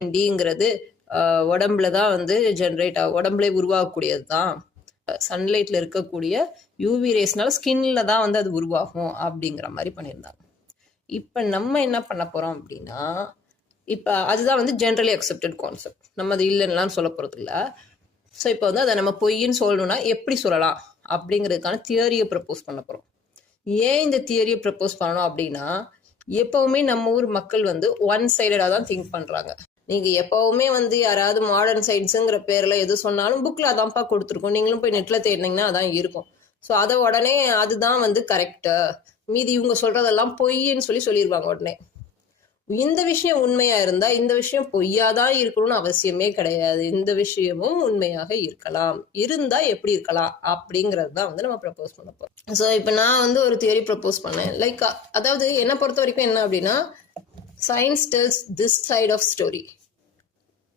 டிங்கிறது உடம்புல தான் வந்து ஜென்ரேட் ஆகும், உடம்புல உருவாகக்கூடியது தான். சன்லைட்ல இருக்கக்கூடிய யூவி ரேஸ்னால ஸ்கின்ல தான் வந்து அது உருவாகும் அப்படிங்கிற மாதிரி பண்ணியிருந்தாங்க. இப்போ நம்ம என்ன பண்ண போறோம் அப்படின்னா, இப்போ அதுதான் வந்து ஜென்ரலி அக்செப்டட் கான்செப்ட், நம்ம அது இல்லைன்னுலாம் சொல்ல போறது இல்லை. ஸோ இப்போ வந்து அதை நம்ம பொய்ன்னு சொல்லணும்னா எப்படி சொல்லலாம் அப்படிங்கிறதுக்கான தியரியை ப்ரப்போஸ் பண்ண போகிறோம். ஏன் இந்த தியரியை ப்ரப்போஸ் பண்ணணும் அப்படின்னா, எப்பவுமே நம்ம ஊர் மக்கள் வந்து ஒன் சைடடாக தான் திங்க் பண்ணுறாங்க. நீங்கள் எப்பவுமே வந்து யாராவது மாடர்ன் சயின்ஸுங்கிற பேரில் எது சொன்னாலும் புக்கில் அதான்ப்பா கொடுத்துருக்கோம், நீங்களும் போய் நெட்டில் தேடினீங்கன்னா அதான் இருக்கும். ஸோ அதை உடனே அதுதான் வந்து கரெக்டு, மீதி இவங்க சொல்கிறதெல்லாம் பொய்ன்னு சொல்லிடுவாங்க உடனே. இந்த விஷயம் உண்மையா இருந்தா இந்த விஷயம் பொய்யாதான் இருக்கணும்னு அவசியமே கிடையாது. இந்த விஷயமும் உண்மையாக இருக்கலாம், இருந்தா எப்படி இருக்கலாம் அப்படிங்கிறது தான் வந்து நம்ம ப்ரப்போஸ் பண்ண போறோம். ஸோ இப்போ நான் வந்து ஒரு தியரி ப்ரப்போஸ் பண்ணேன். லைக் அதாவது என்னை பொறுத்த வரைக்கும் என்ன அப்படின்னா, science tells this side of story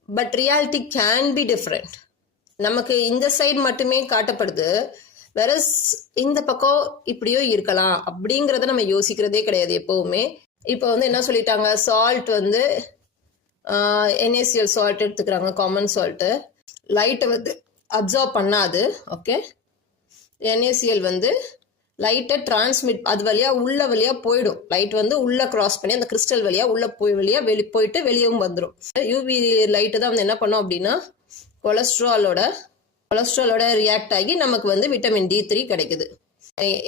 but reality can be different. நமக்கு இந்த சைடு மட்டுமே காட்டப்படுது, வேற இந்த பக்கம் இப்படியோ இருக்கலாம் அப்படிங்கிறத நம்ம யோசிக்கிறதே கிடையாது எப்பவுமே. இப்போ வந்து என்ன சொல்லிட்டாங்க, சால்ட் வந்து NaCl சால்ட் எடுத்துக்கிறாங்க, காமன் சால்ட்டு. லைட்டை வந்து அப்சர்வ் பண்ணாது. ஓகே, NaCl வந்து லைட்டை டிரான்ஸ்மிட், அது வழியாக போயிடும். லைட் வந்து உள்ளே கிராஸ் பண்ணி அந்த கிறிஸ்டல் வழியாக போயிட்டு வெளியவும் வந்துடும். யூவி லைட்டு தான் வந்து என்ன பண்ணோம் அப்படின்னா, கொலஸ்ட்ராலோட ரியாக்ட் ஆகி நமக்கு வந்து விட்டமின் D3 கிடைக்குது.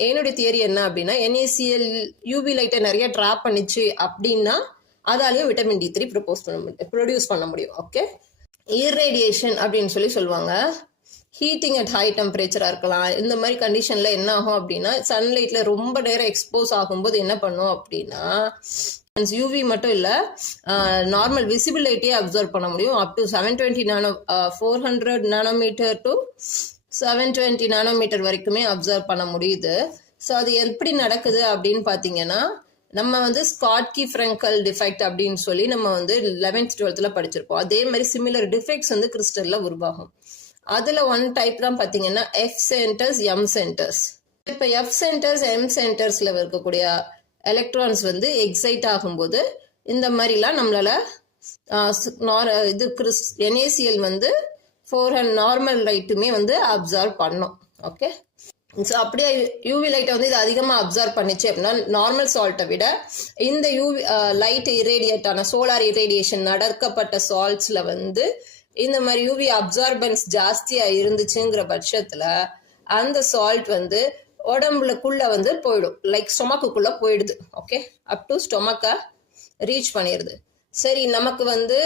என்னுடைய தியரி என்ன அப்படின்னா, NaCl யூவி லைட்டை நிறைய ட்ராப் பண்ணிச்சு அப்படின்னா அதாலையும் விட்டமின் D3 ப்ரொடியூஸ் பண்ண முடியும். ஓகே, இர்ரேடியேஷன் அப்படின்னு சொல்லுவாங்க. ஹீட்டிங் அட் ஹை டெம்பரேச்சராக இருக்கலாம். இந்த மாதிரி கண்டிஷனில் என்ன ஆகும் அப்படின்னா, சன்லைட்டில் ரொம்ப நேரம் எக்ஸ்போஸ் ஆகும்போது என்ன பண்ணும் அப்படின்னா, யூவி மட்டும் இல்லை, நார்மல் விசிபிள் லைட்டையே அப்சர்வ் பண்ண முடியும். Up to 400 nanometre to 720 nanometre வரைக்குமே அப்சர்வ் பண்ண முடியுது. ஸோ அது எப்படி நடக்குது அப்படின்னு பார்த்தீங்கன்னா, நம்ம வந்து ஸ்காட்கி ஃப்ரெங்கல் டிஃபெக்ட் அப்படின்னு சொல்லி நம்ம வந்து 11th 12th படிச்சிருப்போம். அதே மாதிரி சிமிலர் டிஃபெக்ட்ஸ் வந்து கிறிஸ்டல்ல உருவாகும். அதில் ஒன் டைப் தான் பார்த்தீங்கன்னா F சென்டர்ஸ், M சென்டர்ஸ். இப்போ F சென்டர்ஸ், M சென்டர்ஸில் இருக்கக்கூடிய எலக்ட்ரான்ஸ் வந்து எக்ஸைட் ஆகும்போது இந்த மாதிரிலாம் நம்மளால NaCl வந்து 400 நார்மல் லைட்டுமே வந்து அப்சர்வ் பண்ணும். ஓகே, ஸோ அப்படியே யூவி லைட்டை வந்து இது அதிகமாக அப்சர்வ் பண்ணிச்சு அப்படின்னா, நார்மல் சால்ட்டை விட இந்த யூவி லைட் இரேடியேட்டான சோலார் இரேடியேஷன் நடக்கப்பட்ட சால்ட்ஸில் வந்து இந்த மாதிரி யூவி அப்சார்பன்ஸ் ஜாஸ்தியாக இருந்துச்சுங்கிற பட்சத்தில் அந்த சால்ட் வந்து உடம்புக்குள்ள வந்து போயிடும், லைக் ஸ்டொமக்குள்ளே போயிடுது. ஓகே, அப் டு ஸ்டொமக்கை ரீச் பண்ணிடுது. சரி, நமக்கு வந்து